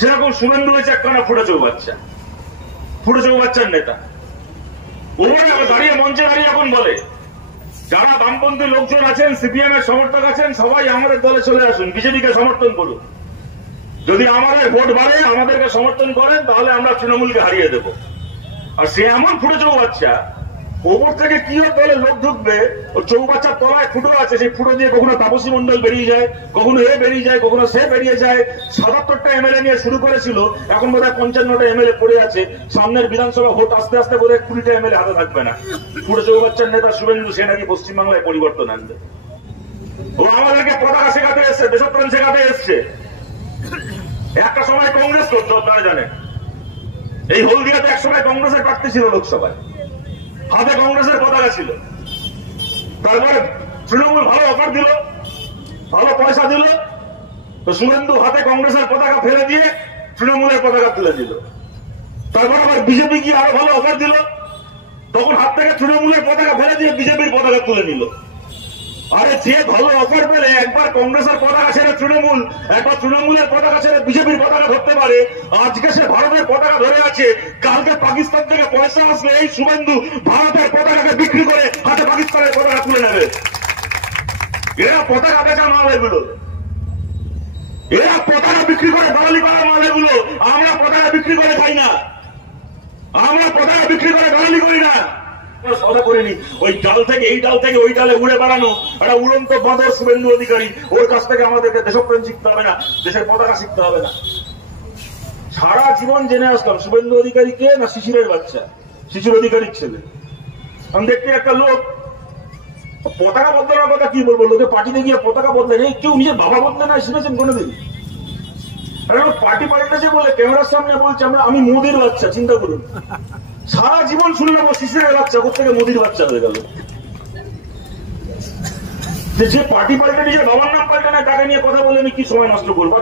সেরকম শুভেন্দু হয়েছে একখানা ফুটে চৌবাচ্চার নেতা। ওরা দাঁড়িয়ে মঞ্চে দাঁড়িয়ে এখন বলে যারা বামপন্থী লোকজন আছেন, সিপিএম এর সমর্থক আছেন, সবাই আমাদের দলে চলে আসুন, বিজেপিকে সমর্থন করুন। যদি আমাদের ভোট বাড়ে, আমাদেরকে সমর্থন করেন, তাহলে আমরা তৃণমূলকে হারিয়ে দেব। আর সে এমন ফুটে চৌবাচ্চা, ওপর থেকে কি দলে লোক ঢুকবে, ও চৌবাচ্চার তলায় ফুটো আছে, সেই ফুটো দিয়ে কখনো তাপসী মন্ডল বেরিয়ে যায়, কখনো এ বেরিয়ে যায়, কখনো সে বেরিয়ে যায়। ৭৭টা এমএলএ নিয়ে শুরু করেছিল, এখন বোধহয় ৫৫টা এমএলএ পড়ে আছে। সামনের বিধানসভা ভোট আস্তে আস্তে বোধহয় ২০টা এমএলএ হাতে থাকবে না। ফুটে চৌবাচ্চার নেতা শুভেন্দু, সে নাকি পশ্চিমবাংলায় পরিবর্তন আনবে। ও আমাদেরকে পতাকা শেখাতে এসছে, দেশপ্রেম শেখাতে এসছে। একটা সময় কংগ্রেস করতো, আপনারা জানেন। এই হলদিয়াতে একসময় কংগ্রেসের প্রার্থী ছিল লোকসভায়, হাতে কংগ্রেসের পতাকা ছিল। তারপরে তৃণমূল ভালো অফার দিল, ভালো পয়সা দিল, তো শুভেন্দু হাতে কংগ্রেসের পতাকা ফেলে দিয়ে তৃণমূলের পতাকা তুলে দিল। তারপর আবার বিজেপি কি আরো ভালো অফার দিল, তখন হাত থেকে তৃণমূলের পতাকা ফেলে দিয়ে বিজেপির পতাকা তুলে নিল। আরে যে ভালো অফার পেলে একবার কংগ্রেসের পতাকা ছেড়ে তৃণমূল, একবার তৃণমূলের পতাকা ছেড়ে বিজেপির পতাকা ধরতে পারে, আজকে সে ভারতের পতাকা ধরে আছে। কালকে পাকিস্তান থেকে পয়সা আসলে এই শুভেন্দু ভারতের পতাকাকে বিক্রি করে হাতে পাকিস্তানের পতাকা তুলে নেবে। এরা পতাকা বেচা মাল এগুলো, এরা পতাকা বিক্রি করে দালালি করা মাল এগুলো। আমরা পতাকা বিক্রি করে খাই না, আমরা পতাকা বিক্রি করে দালালি করি না। সদা করিনি ওই ডাল থেকে এই ডাল থেকে ওই ডালে উড়ে বেড়ানো একটা উড়ন্ত বাঁদর শুভেন্দু অধিকারী। ওর কাছ থেকে আমাদেরকে দেশপ্রেম শিখতে হবে না, দেশের পতাকা শিখতে হবে না। সারা জীবন জেনে আসলাম শুভেন্দু অধিকারী কে না শিশিরের বাচ্চা, শিশির অধিকারীর ছেলে। আমি দেখতে একটা লোক পতাকা বদলানোর কথা কি বলবো, লোকে পার্টিতে গিয়ে পতাকা বদলে নেই, কেউ নিজের বাবা বদলে না শুনেছেন কোনোদিন? পার্টি পাল্টেছে বলে ক্যামেরার সামনে বলছে আমি মোদির বাচ্চা। চিন্তা করুন, সারা জীবন শুনলাম শিশিরের বাচ্চা, কোথেকে মোদির বাচ্চা হয়ে গেল। যে পার্টি পাল্টে নিজের বাবার নাম পাল্টে না, তাকে নিয়ে কথা বলে আমি কি সময় নষ্ট করবো।